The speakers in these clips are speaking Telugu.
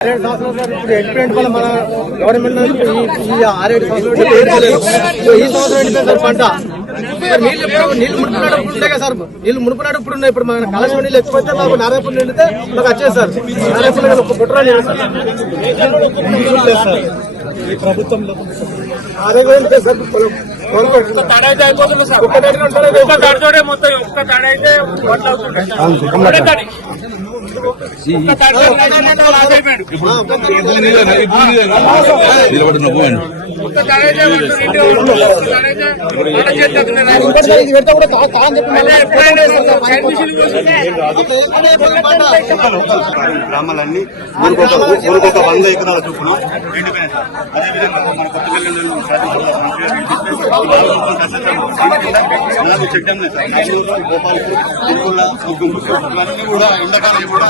ఆరేడు సంవత్సరాలు సార్ ఇప్పుడు ఎండిపోయిన వల్ల మన గవర్నమెంట్ నుంచి ఈ ఈ ఆరేడు సంవత్సరాలు తీర్చలేదు. సో ఈ సంవత్సరం ఎండిపోయింది సార్ పంట? నీళ్ళు నీళ్ళు మునుపునాడు ఇప్పుడు కదా సార్ నీళ్ళు మునుపునాడు ఇప్పుడు ఉన్నాయి ఇప్పుడు మన కలెక్షన్ నీళ్ళు ఎక్కువైతే మాకు నారాయణపూర్ నిండితే మాకు వచ్చేది సార్ నారాయణపూర్ ఒక కుట్ర లేదు. సార్ ఈ ప్రభుత్వంలో అదే గురించి సార్. పొలం- పొలం పెట్టుకుంటాం. ఒక్క మొత్తం అయితే గ్రామాలన్నీ ఊరికొక వంద ఎకరాల చొప్పున ఎండిపోయినాయి సార్. అదేవిధంగా మన కొత్తపల్లి అలాగే check dam sir. Naguru, Gopalpur Tirumala Guntur ఇవన్నీ కూడా ఎండాకాలం కూడా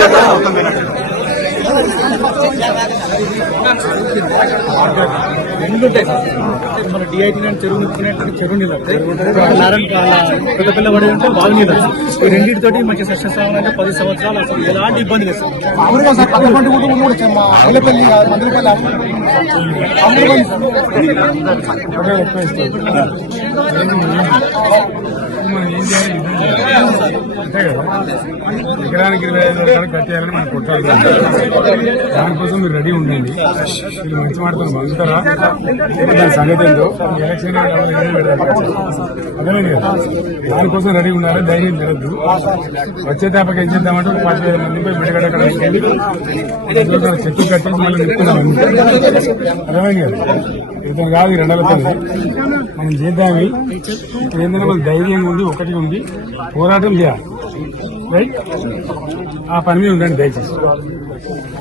జరు రెండు ఉంటాయి సార్ మన డిఐటీ నేను చెరువు నింపుకునేటువంటి చెరువు నీళ్ళు వస్తాయి నారాయణ పెద్ద పిల్ల పడేది అంటే బావి నీళ్ళు వస్తాయి రెండింటితోటి మంచి సక్సెస్ అంటే పది సంవత్సరాలు అసలు ఎలాంటి ఇబ్బంది లేదు సార్ మామూలుగా సార్ పక్క పంట కూడా మా అల్లపల్లి అంతే కదా? ఎకరానికి ఇరవై ఐదు రూపాయలు కట్టేయాలని మనం కొట్టాలి దానికోసం మీరు రెడీ ఉండండి. మీరు మంచి మాటలు పంచుతారా దాని సంగతి ఏంటో? ఎలక్షన్ అదేలేదు కదా? దానికోసం రెడీ ఉండాలి ధైర్యం తిరగద్దు వచ్చే తేపకి ఏం చేద్దామంటే ఒక పది ఐదు మంది పోయి మెడగడ చెట్టు కట్టేసి మళ్ళీ నిప్పుకున్నాం అర్థమైంది కదా? ఇద్దరు కాదు రెండు రెండల పని మనం చేద్దామి. ఇప్పుడు ఏంటంటే మన ధైర్యం ఉండి ఒకటి ఉండి పోరాటం చేయాలి. రైట్ ఆ పని మీద ఉండండి దయచేసి.